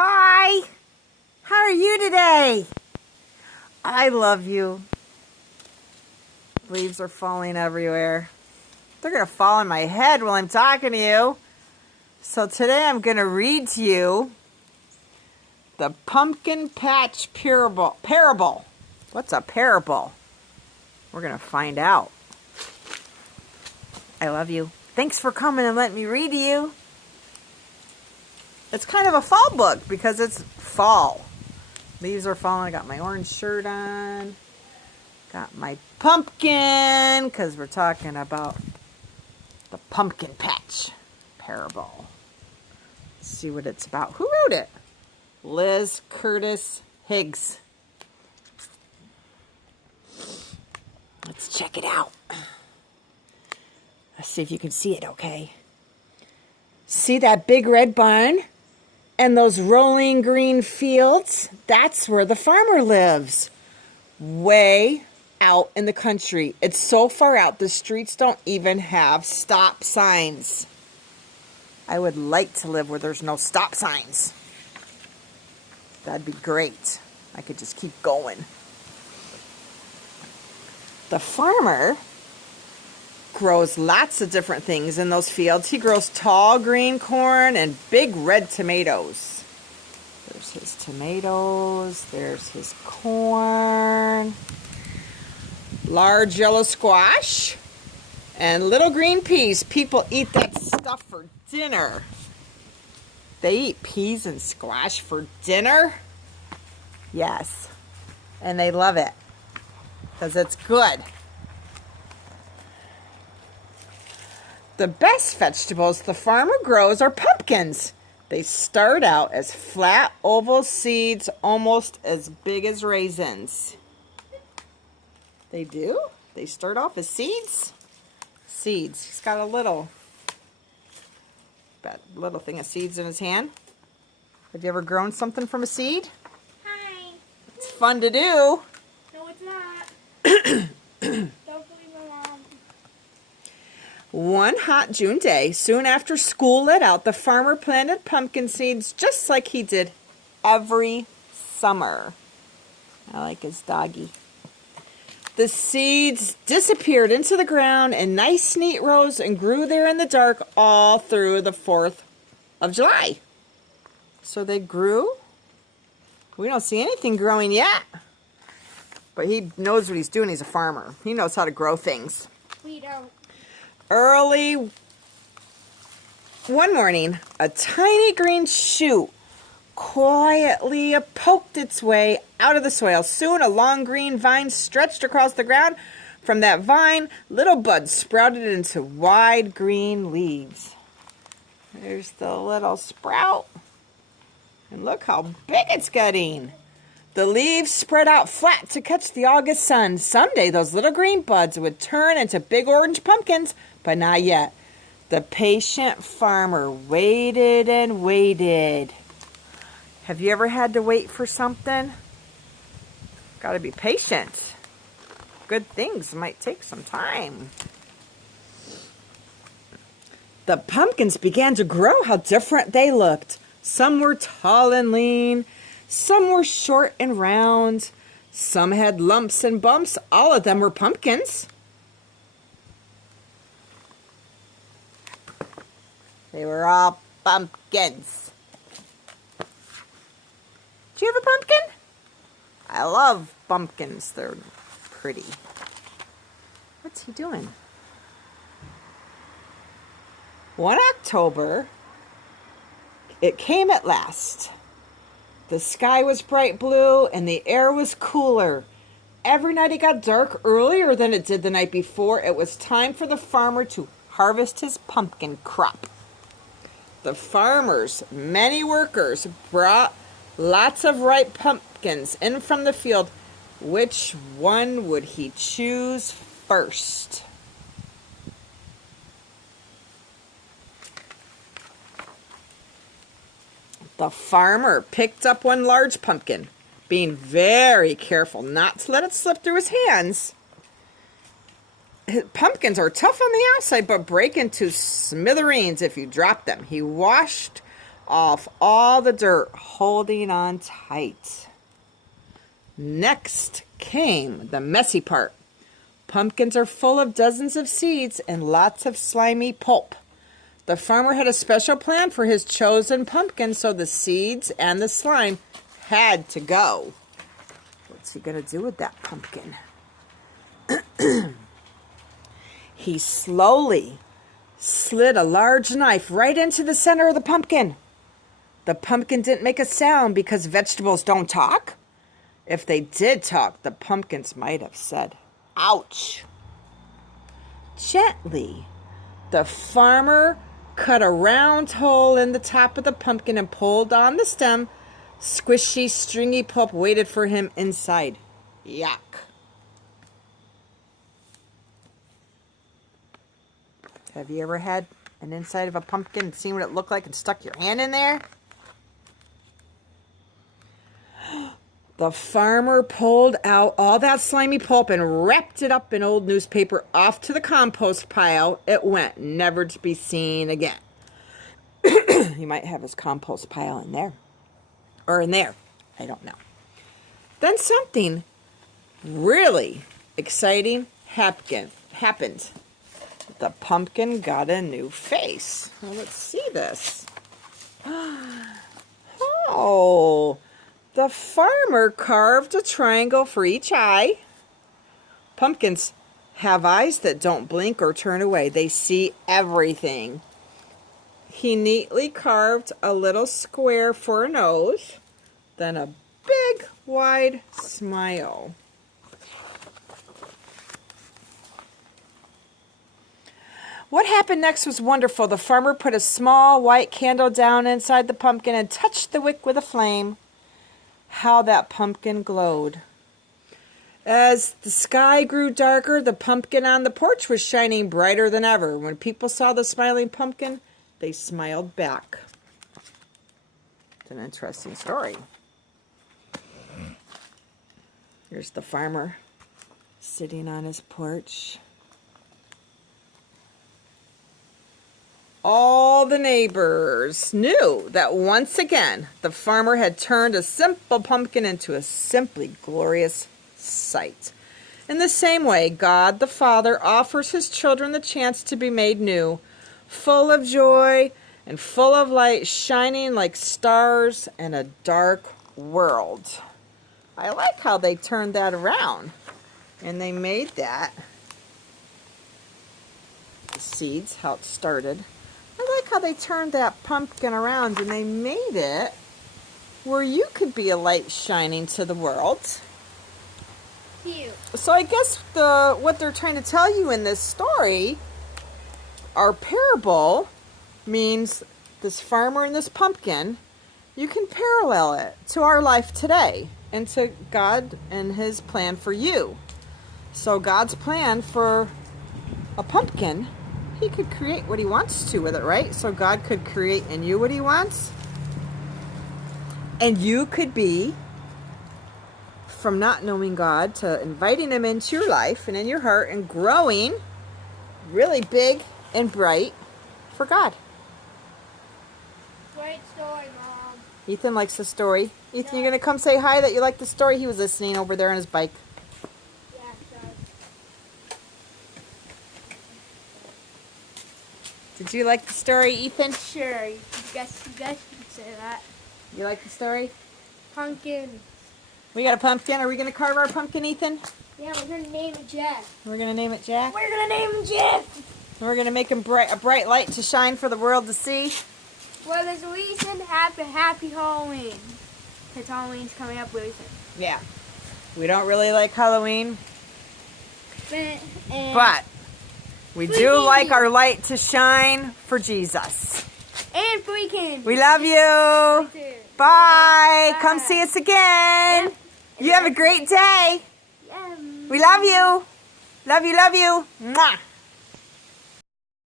Hi. How are you today? I love you. Leaves are falling everywhere. They're going to fall on my head while I'm talking to you. So today I'm going to read to you the Pumpkin Patch Parable. What's a parable? We're going to find out. I love you. Thanks for coming and letting me read to you. It's kind of a fall book because it's fall. Leaves are falling. I got my orange shirt on. Got my pumpkin because we're talking about the Pumpkin Patch Parable. Let's see what it's about. Who wrote it? Liz Curtis Higga. Let's check it out. Let's see if you can see it okay. See that big red barn? And those rolling green fields? That's where the farmer lives. Way out in the country. It's so far out, the streets don't even have stop signs. I would like to live where there's no stop signs. That'd be great. I could just keep going. The farmer grows lots of different things in those fields. He grows tall green corn and big red tomatoes. There's his tomatoes. There's his corn. Large yellow squash. And little green peas. People eat that stuff for dinner. They eat peas and squash for dinner? Yes. And they love it. Because it's good. The best vegetables the farmer grows are pumpkins. They start out as flat oval seeds almost as big as raisins. They do? They start off as seeds? Seeds. He's got a little thing of seeds in his hand. Have you ever grown something from a seed? Hi. It's fun to do. No, it's not. Don't believe my mom. One hot June day, soon after school let out, the farmer planted pumpkin seeds just like he did every summer. I like his doggy. The seeds disappeared into the ground in nice, neat rows and grew there in the dark all through the 4th of July. So they grew. We don't see anything growing yet. But he knows what he's doing. He's a farmer. He knows how to grow things. We don't. Early one morning, a tiny green shoot quietly poked its way out of the soil. Soon a long green vine stretched across the ground. From that vine, little buds sprouted into wide green leaves. There's the little sprout. And look how big it's getting. The leaves spread out flat to catch the August sun. Someday those little green buds would turn into big orange pumpkins, but not yet. The patient farmer waited and waited. Have you ever had to wait for something? Got to be patient. Good things might take some time. The pumpkins began to grow. How different they looked. Some were tall and lean. Some were short and round. Some had lumps and bumps. All of them were pumpkins. They were all pumpkins. Do you have a pumpkin? I love pumpkins. They're pretty. What's he doing? One October, it came at last. The sky was bright blue and the air was cooler. Every night it got dark earlier than it did the night before. It was time for the farmer to harvest his pumpkin crop. The farmer's many workers brought lots of ripe pumpkins in from the field. Which one would he choose first? The farmer picked up one large pumpkin, being very careful not to let it slip through his hands. Pumpkins are tough on the outside, but break into smithereens if you drop them. He washed off all the dirt, holding on tight. Next came the messy part. Pumpkins are full of dozens of seeds and lots of slimy pulp. The farmer had a special plan for his chosen pumpkin, so the seeds and the slime had to go. What's he going to do with that pumpkin? He slowly slid a large knife right into the center of the pumpkin. The pumpkin didn't make a sound because vegetables don't talk. If they did talk, the pumpkins might have said, "Ouch." Gently, the farmer cut a round hole in the top of the pumpkin and pulled on the stem. Squishy, stringy pulp waited for him inside. Yuck. Have you ever had an inside of a pumpkin and seen what it looked like and stuck your hand in there? The farmer pulled out all that slimy pulp and wrapped it up in old newspaper. Off to the compost pile it went, never to be seen again. He might have his compost pile in there. Or in there. I don't know. Then something really exciting happened. The pumpkin got a new face. Well, let's see this. Oh, the farmer carved a triangle for each eye. Pumpkins have eyes that don't blink or turn away. They see everything. He neatly carved a little square for a nose, then a big, wide smile. What happened next was wonderful. The farmer put a small white candle down inside the pumpkin and touched the wick with a flame. How that pumpkin glowed. As the sky grew darker, the pumpkin on the porch was shining brighter than ever. When people saw the smiling pumpkin, they smiled back. It's an interesting story. Here's the farmer sitting on his porch. All the neighbors knew that once again the farmer had turned a simple pumpkin into a simply glorious sight. In the same way, God the Father offers his children the chance to be made new, full of joy and full of light, shining like stars in a dark world. I like how they turned that around and they made that. The seeds, how it started. I like how they turned that pumpkin around and they made it where you could be a light shining to the world. Cute. So I guess what they're trying to tell you in this story, our parable, means this farmer and this pumpkin, you can parallel it to our life today and to God and his plan for you. So God's plan for a pumpkin, he could create what he wants to with it, right? So God could create in you what he wants. And you could be, from not knowing God to inviting him into your life and in your heart and growing really big and bright for God. Great story, Mom. Ethan likes the story. Ethan, you're going to come say hi that you like the story? He was listening over there on his bike. Yeah, sorry. Did you like the story, Ethan? Sure, you guys can say that. You like the story? Pumpkin. We got a pumpkin. Are we going to carve our pumpkin, Ethan? Yeah, we're gonna name it Jack. We're going to name it Jack. We're gonna name him Jack. We're going to make him a bright light to shine for the world to see. Well, there's a reason. Happy Halloween. Because Halloween's coming up really soon. Yeah. We don't really like Halloween, And but we free do candy. like our light to shine for Jesus. And free candy. We love you. Me too. Bye. Bye. Come see us again. Yep. You have a great day. Yeah. We love you. Love you, love you. Mwah.